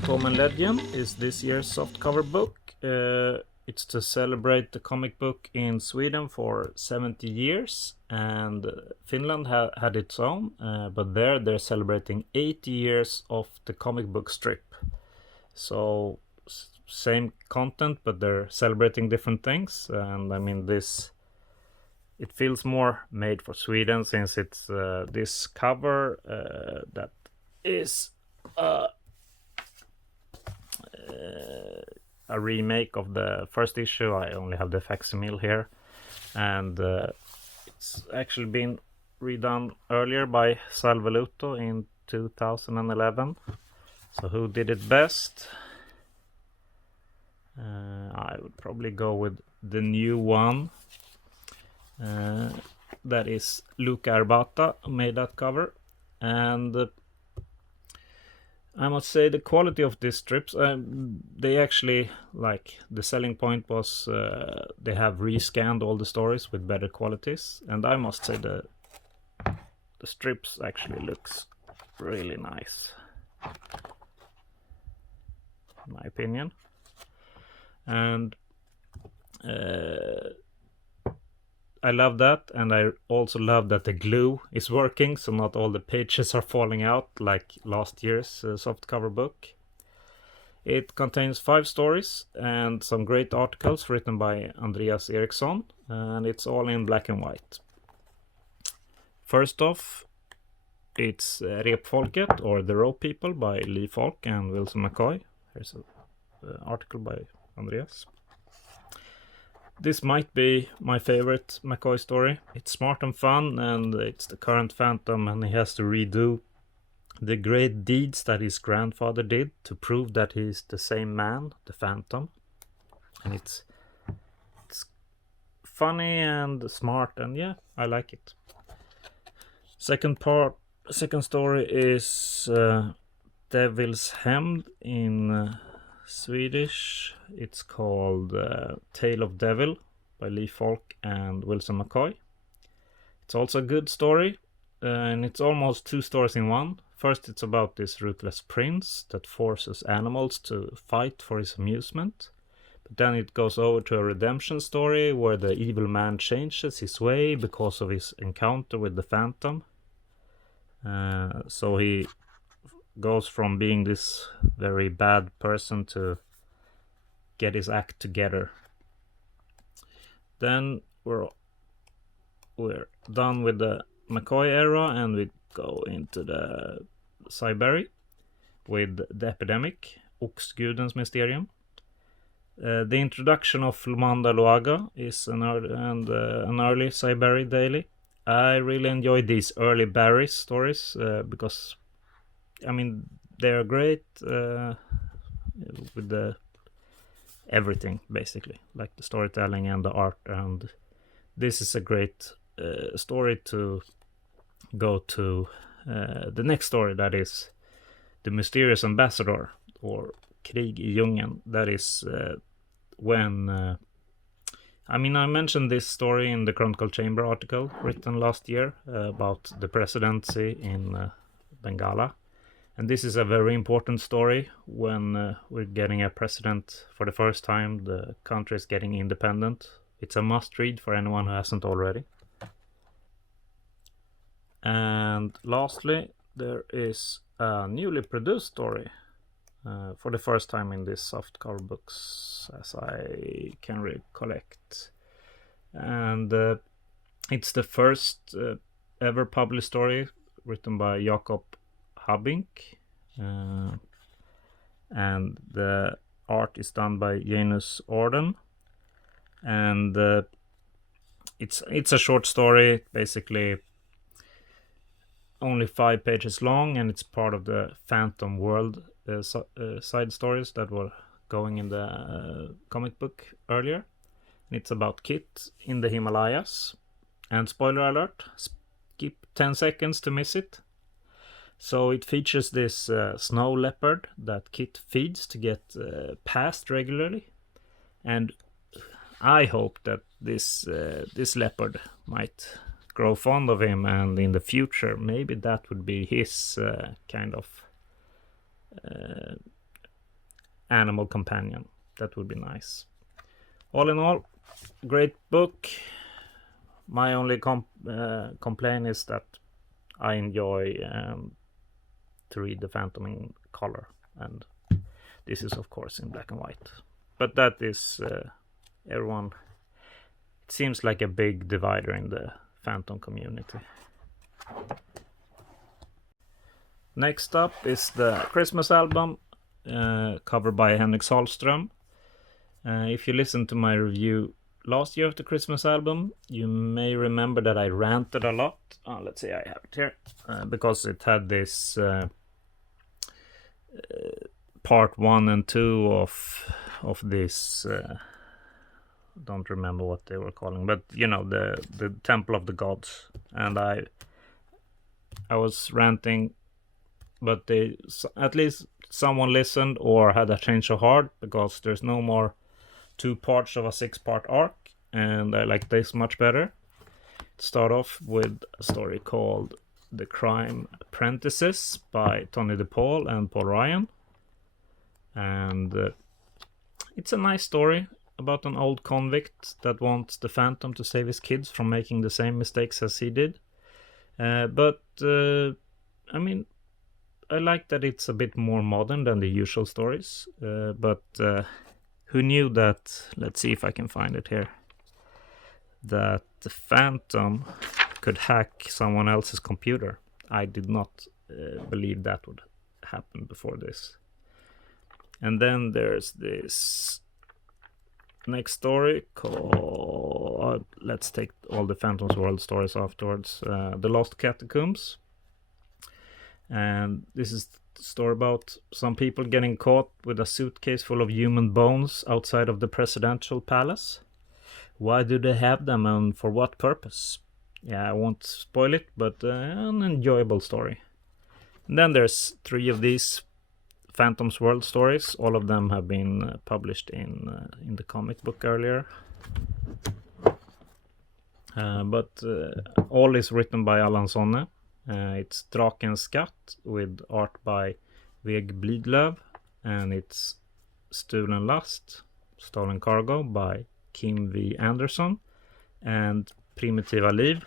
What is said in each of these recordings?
Fantomen Legend is this year's softcover book. It's to celebrate the comic book in Sweden for 70 years, and Finland had its own, but they're celebrating 80 years of the comic book strip. So same content, but they're celebrating different things, and I mean it feels more made for Sweden, since it's this cover that is a remake of the first issue. I only have the facsimile here, and it's actually been redone earlier by Salvaluto in 2011. So who did it best? I would probably go with the new one. That is Luca Arbata made that cover, and I must say the quality of these strips, they actually, like, the selling point was they have rescanned all the stories with better qualities, and I must say the strips actually looks really nice, in my opinion. And I love that, and I also love that the glue is working, so not all the pages are falling out like last year's softcover book. It contains 5 stories and some great articles written by Andreas Eriksson, and it's all in black and white. First off, it's Repfolket, or The Rope People, by Lee Falk and Wilson McCoy. Here's an article by Andreas. This might be my favorite McCoy story. It's smart and fun, and it's the current Phantom, and he has to redo the great deeds that his grandfather did to prove that he's the same man, the Phantom. And it's funny and smart, and yeah, I like it. Second story is Devil's Hemd in Swedish. It's called Tale of Devil by Lee Falk and Wilson McCoy. It's also a good story, and it's almost 2 stories in one. First, it's about this ruthless prince that forces animals to fight for his amusement. But then it goes over to a redemption story where the evil man changes his way because of his encounter with the Phantom. So he goes from being this very bad person to get his act together. Then we're done with the McCoy era, and we go into the Siberia with The Epidemic, Oxgudens Mysterium. The introduction of Lumanda Luaga is an early Siberia daily. I really enjoy these early Barry stories because, I mean, they're great with the everything, basically, like the storytelling and the art, and this is a great story to go to the next story, that is The Mysterious Ambassador, or Krig I Djungeln. That is when I mentioned this story in the Chronicle Chamber article written last year about the presidency in Bengala. And this is a very important story when we're getting a president for the first time. The country is getting independent. It's a must-read for anyone who hasn't already. And lastly, there is a newly produced story for the first time in these softcover books, as I can recollect. And it's the first ever published story written by Jakob Habink, and the art is done by Janus Orden, and it's a short story, basically only 5 pages long, and it's part of the Phantom World side stories that were going in the comic book earlier. And it's about Kit in the Himalayas, and spoiler alert, skip 10 seconds to miss it. So it features this snow leopard that Kit feeds to get passed regularly, and I hope that this leopard might grow fond of him, and in the future maybe that would be his kind of animal companion. That would be nice. All in all, great book. My only complaint is that I enjoy to read the Phantom in color, and this is of course in black and white. But that is everyone. It seems like a big divider in the Phantom community. Next up is the Christmas album, covered by Henrik Sahlström. If you listen to my review last year of the Christmas album, you may remember that I ranted a lot. Let's see, I have it here. Because it had this part 1 and 2 of this... don't remember what they were calling, but you know, the Temple of the Gods. And I was ranting, but at least someone listened or had a change of heart, because there's no more 2 parts of a 6-part arc, and I like this much better. Start off with a story called The Crime Apprentices by Tony DePaul and Paul Ryan, and it's a nice story about an old convict that wants the Phantom to save his kids from making the same mistakes as he did. But I mean, I like that it's a bit more modern than the usual stories. But who knew that? Let's see if I can find it here. That the Phantom could hack someone else's computer. I did not believe that would happen before this. And then there's this next story called, let's take all the Phantom's World stories afterwards. The Lost Catacombs. And this is the story about some people getting caught with a suitcase full of human bones outside of the presidential palace. Why do they have them, and for what purpose? Yeah, I won't spoil it, but an enjoyable story. And then there's 3 of these Phantom's World stories. All of them have been published in the comic book earlier. But all is written by Allan Sonne. It's Drakens Skatt with art by Veg Blidlöv, and it's Stulen Last, Stolen Cargo by Kim V. Anderson, and Primitiva Liv,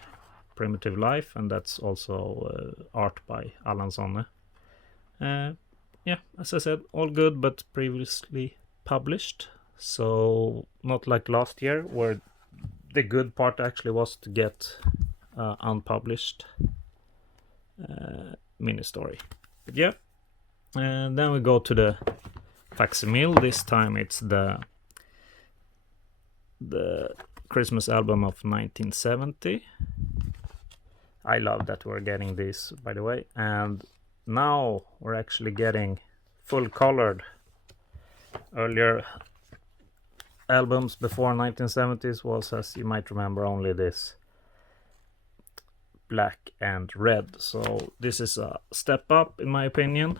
Primitive Life, and that's also art by Allan Sonne. Yeah, as I said, all good, but previously published. So not like last year, where the good part actually was to get unpublished mini story. But yeah, and then we go to the Facsimile. This time it's the Christmas album of 1970. I love that we're getting this, by the way, and now we're actually getting full colored. Earlier albums before 1970s was, as you might remember, only this black and red. So this is a step up in my opinion.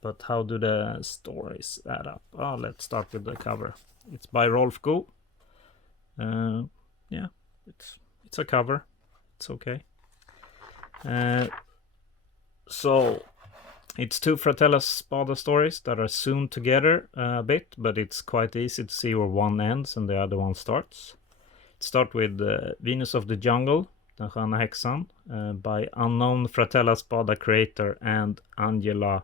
But how do the stories add up? Let's start with the cover. It's by Rolf Go. Yeah, it's a cover. It's okay. So it's 2 Fratella Spada stories that are sewn together a bit, but it's quite easy to see where one ends and the other one starts. It starts with Venus of the Jungle, Den sköna häxan, by unknown Fratella Spada creator and Angelo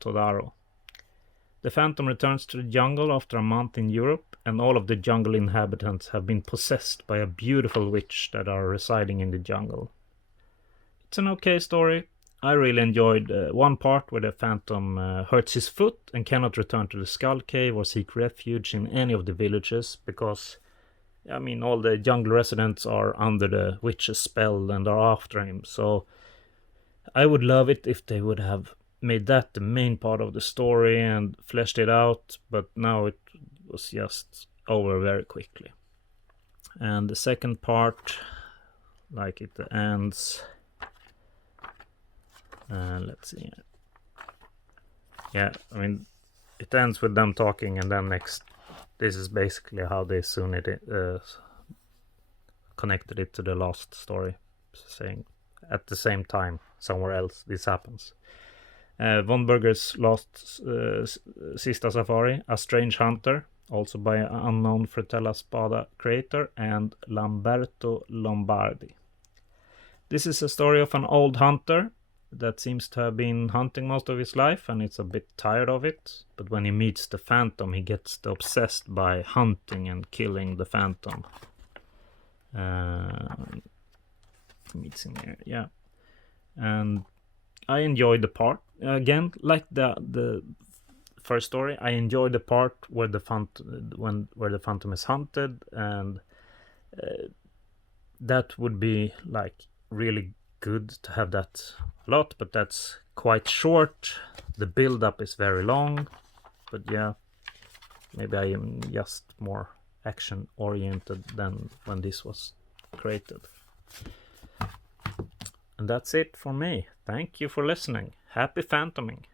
Todaro. The Phantom returns to the jungle after a month in Europe, and all of the jungle inhabitants have been possessed by a beautiful witch that are residing in the jungle. It's an okay story. I really enjoyed one part where the Phantom hurts his foot and cannot return to the Skull Cave or seek refuge in any of the villages, because, I mean, all the jungle residents are under the witch's spell and are after him. So I would love it if they would have made that the main part of the story and fleshed it out, but now it was just over very quickly. And the second part, like it ends... let's see. Yeah, I mean, it ends with them talking, and then next, this is basically how they soon connected it to the last story, saying at the same time somewhere else this happens. Von Berger's last Sista Safari, A Strange Hunter, also by unknown Fratella Spada creator, and Lamberto Lombardi. This is a story of an old hunter that seems to have been hunting most of his life, and it's a bit tired of it. But when he meets the Phantom, he gets obsessed by hunting and killing the Phantom. Meets him here, yeah. And I enjoyed the part again, like the first story. I enjoyed the part where the Phantom is hunted, and that would be like really good to have that a lot, but that's quite short. The build up is very long, but yeah, maybe I am just more action oriented than when this was created. And that's it for me. Thank you for listening. Happy Fantoming.